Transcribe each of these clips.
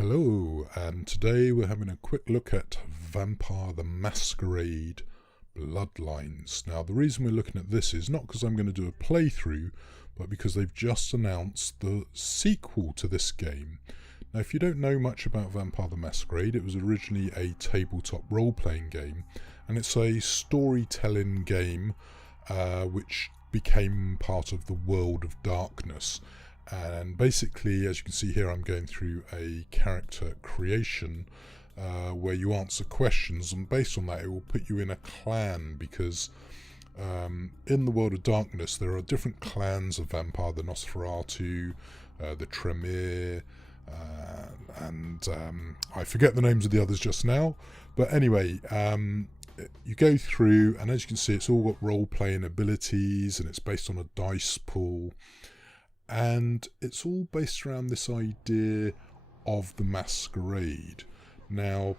Hello, and today we're having a quick look at Vampire the Masquerade Bloodlines. Now, the reason we're looking at this is not because I'm going to do a playthrough, but because they've just announced the sequel to this game. Now, if you don't know much about Vampire the Masquerade, it was originally a tabletop role-playing game, and it's a storytelling game which became part of the World of Darkness. And basically, as you can see here, I'm going through a character creation where you answer questions, and based on that it will put you in a clan, because in the World of Darkness there are different clans of vampire: the Nosferatu, the Tremere, and I forget the names of the others just now, but anyway, you go through, and as you can see, it's all got role-playing abilities, and it's based on a dice pool. And it's all based around this idea of the Masquerade. Now,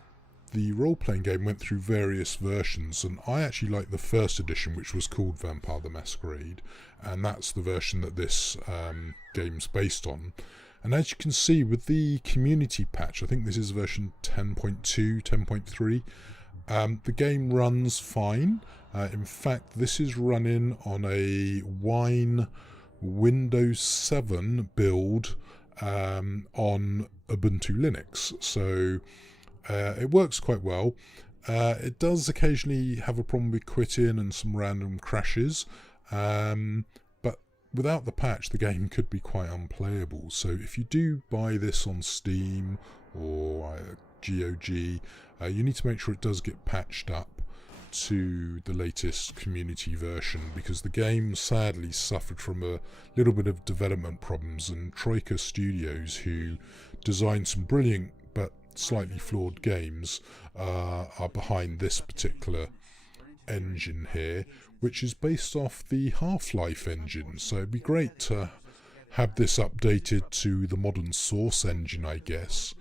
the role-playing game went through various versions, and I actually like the first edition, which was called Vampire the Masquerade, and that's the version that this game's based on. And as you can see, with the community patch, I think this is version 10.2, 10.3, the game runs fine. In fact, this is running on a Wine Windows 7 build on Ubuntu Linux, so it works quite well. It does occasionally have a problem with quitting and some random crashes, but without the patch the game could be quite unplayable. So if you do buy this on Steam or GOG, you need to make sure it does get patched up to the latest community version, because the game sadly suffered from a little bit of development problems, and Troika Studios, who designed some brilliant but slightly flawed games, are behind this particular engine here, which is based off the Half-Life engine. So it'd be great to have this updated to the modern Source engine, I guess.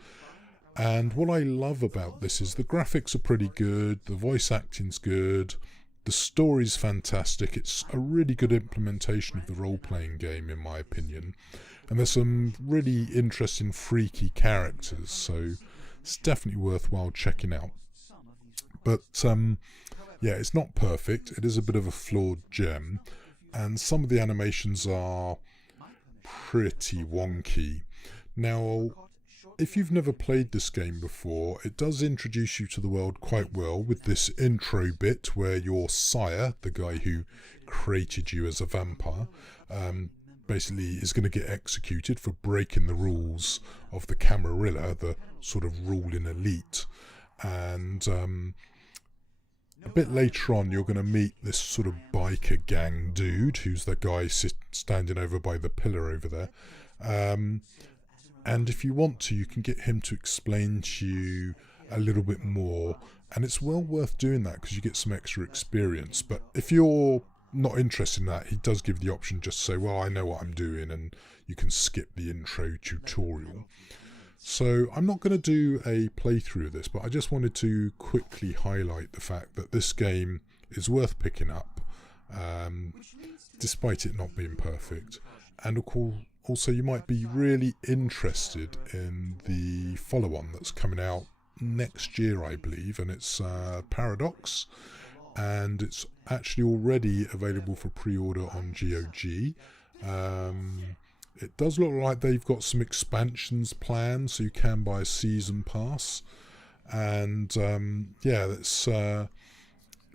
And what I love about this is the graphics are pretty good, the voice acting's good, the story's fantastic. It's a really good implementation of the role-playing game, in my opinion. And there's some really interesting, freaky characters, so it's definitely worthwhile checking out. But yeah, it's not perfect. It is a bit of a flawed gem, and some of the animations are pretty wonky. Now, if you've never played this game before, it does introduce you to the world quite well with this intro bit where your sire, the guy who created you as a vampire, basically is going to get executed for breaking the rules of the Camarilla, the sort of ruling elite. And a bit later on you're going to meet this sort of biker gang dude, who's the guy standing over by the pillar over there. And if you want to, you can get him to explain to you a little bit more. And it's well worth doing that because you get some extra experience. But if you're not interested in that, he does give the option just to say, well, I know what I'm doing, and you can skip the intro tutorial. So I'm not going to do a playthrough of this, but I just wanted to quickly highlight the fact that this game is worth picking up, despite it not being perfect. And of course, also, you might be really interested in the follow-on that's coming out next year, I believe, and it's Paradox, and it's actually already available for pre-order on GOG. It does look like they've got some expansions planned, so you can buy a season pass, and yeah, that's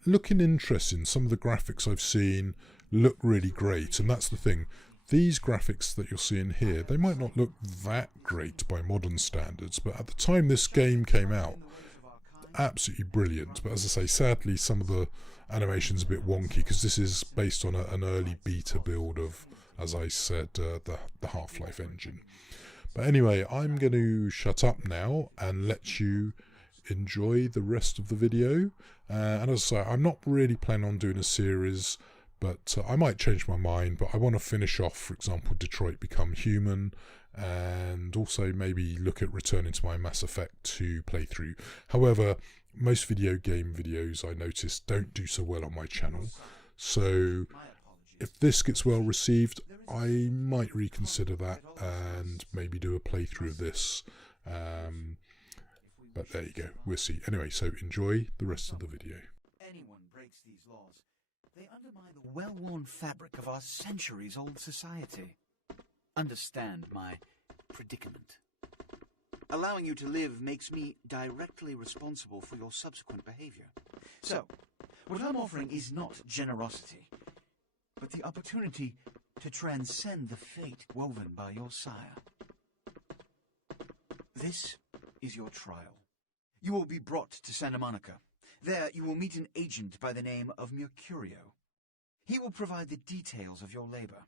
looking interesting. Some of the graphics I've seen look really great, and that's the thing. These graphics that you're seeing here, they might not look that great by modern standards, but at the time this game came out, absolutely brilliant. But as I say, sadly, some of the animation's a bit wonky, because this is based on an early beta build of, as I said, the Half-Life engine. But anyway, I'm going to shut up now and let you enjoy the rest of the video. And as I say, I'm not really planning on doing a series, but I might change my mind. But I want to finish off, for example, Detroit Become Human, and also maybe look at returning to my Mass Effect 2 playthrough. However, most video game videos, I notice, don't do so well on my channel. So if this gets well received, I might reconsider that and maybe do a playthrough of this But there you go. We'll see. Anyway, so enjoy the rest of the video. Anyone breaks these laws, they undermine the well-worn fabric of our centuries-old society. Understand my predicament. Allowing you to live makes me directly responsible for your subsequent behavior. So, what I'm offering is not generosity, but the opportunity to transcend the fate woven by your sire. This is your trial. You will be brought to Santa Monica. There you will meet an agent by the name of Mercurio. He will provide the details of your labor.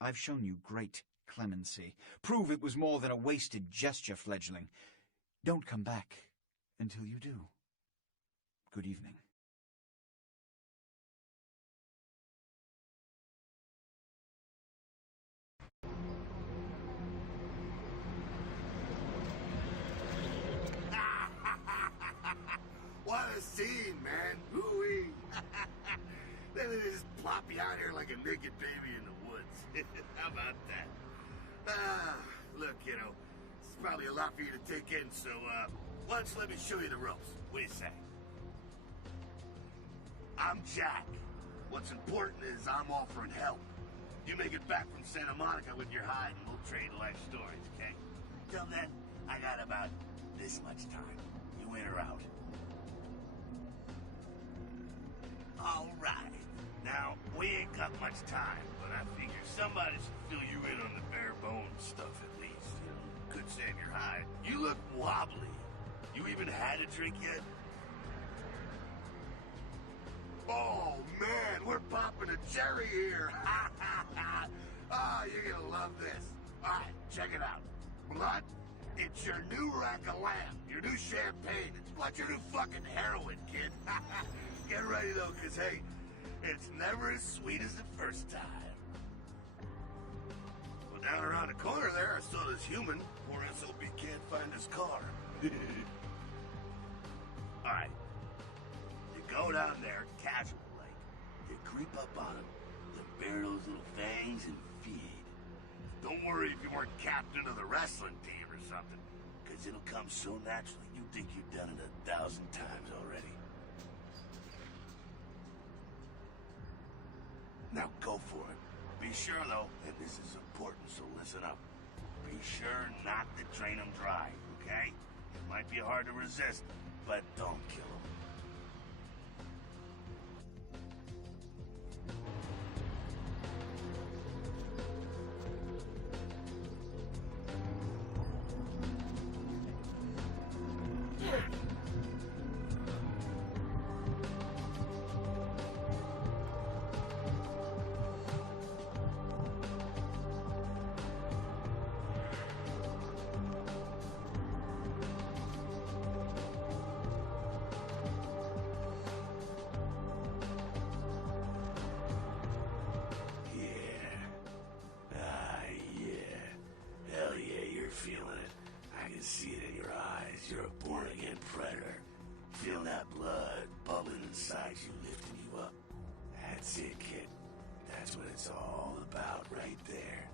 I've shown you great clemency. Prove it was more than a wasted gesture, fledgling. Don't come back until you do. Good evening. What a scene, man. Hoo-wee. Then they just plop you out here like a naked baby in the woods. How about that? Look, it's probably a lot for you to take in, so, why don't you let me show you the ropes? What do you say? I'm Jack. What's important is I'm offering help. You make it back from Santa Monica with your hide and we'll trade life stories, okay? Till then, I got about this much time. You in or out? All right. Now, we ain't got much time, but I figure somebody should fill you in on the bare bones stuff at least. Could save your hide. You look wobbly. You even had a drink yet? Oh, man, we're popping a cherry here. You're gonna love this. All right, check it out. Blood, it's your new rack of lamb, your new champagne. It's like your new fucking heroin, kid. Get ready, though, because, hey, it's never as sweet as the first time. Well, down around the corner there, I saw this human. Poor SOB can't find his car. All right. You go down there, casual like. You creep up on him. You bare those little fangs and feed. Don't worry if you weren't captain of the wrestling team or something, because it'll come so naturally you think you've done it 1,000 times already. Now go for it. Be sure, though, and this is important, so listen up. Be sure not to drain them dry, okay? It might be hard to resist, but don't kill them. See it in your eyes. You're a born-again predator. Feel that blood bubbling inside you, lifting you up. That's it, kid. That's what it's all about right there.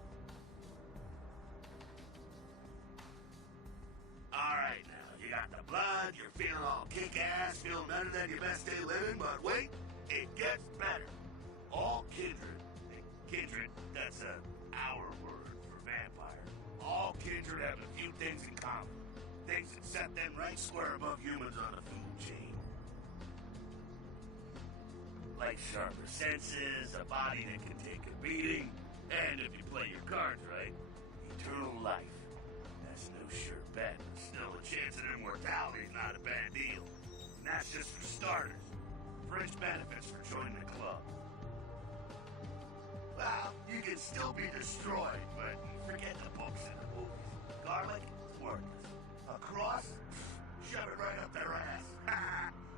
All right, now, you got the blood, you're feeling all kick-ass, feeling better than your best day living, but wait, it gets better. All kindred. Kindred, that's our word for vampire. All kindred have a few things in common. Things that set them right square above humans on the food chain. Like sharper senses, a body that can take a beating, and if you play your cards right, eternal life. That's no sure bet, but still a chance of immortality is not a bad deal. And that's just for starters. Fringe benefits for joining the club. Well, you can still be destroyed, but forget the books and the movies. Garlic, it's worthless. A cross? Shove it right up their ass.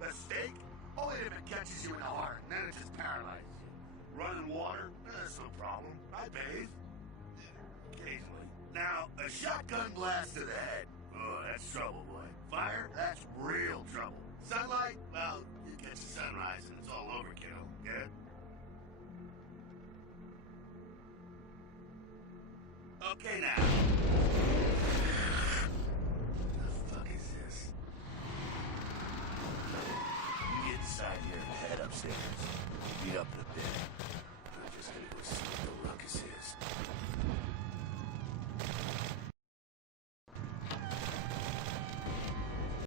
A steak? Only if it catches you in the heart, and then it just paralyzes you. Running water? That's no problem. I bathe. Occasionally. Now, a shotgun blast to the head. Oh, that's trouble, boy. Fire? That's real trouble. Sunlight? Well, you catch the sunrise and it's all overkill. Get it? Okay, now. seconds. Beat up the bit.